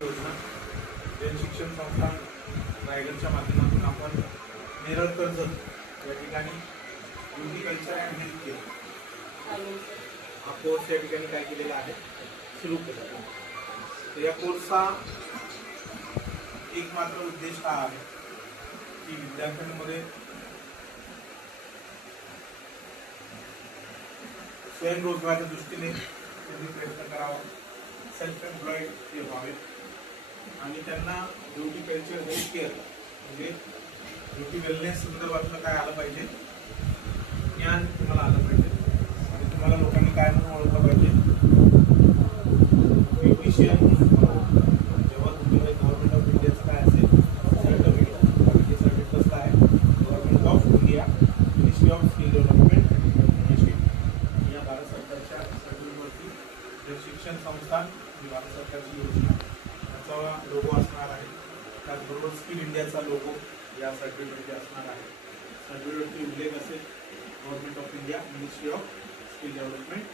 योजना जन शिक्षण संस्था रायगडच्या माध्यमातून आपण नेरळ कर्जत या ठिकाणी beauty culture and health care हा कोर्स या ठिकाणी काय केलेला आहे, सुरू केला आहे. तर या कोर्सचा एक मात्र उद्देश हा आहे की विद्यार्थ्यांमध्ये स्वयंरोजगाराच्या दृष्टीने त्यांनी प्रयत्न करावा, सेल्फ एम्प्लॉईड ते व्हावेत आणि त्यांना ब्युटी कल्चर हेल्थ केअर म्हणजे ब्युटी वेलनेस संदर्भातलं काय आलं पाहिजे, ज्ञान तुम्हाला आलं पाहिजे आणि तुम्हाला लोकांनी काय म्हणून ओळखलं पाहिजे, ब्युटिशियन. जेव्हा तुमच्याकडे गव्हर्नमेंट ऑफ इंडियाचं काय असेल सर्टिफिकेट, सर्टिफिकेट काय government of India ministry of skill development या भारत सरकारच्या सर्टिफिकेटवरती जर शिक्षण संस्था ही भारत सरकारची योजना त्याचा लोगो असणार आहे. त्याचबरोबर स्किल इंडियाचा लोगो या सर्टिफिकेटमध्ये असणार आहे. सर्टिफिकेटवरती उल्लेख असेल government of India ministry of skill development.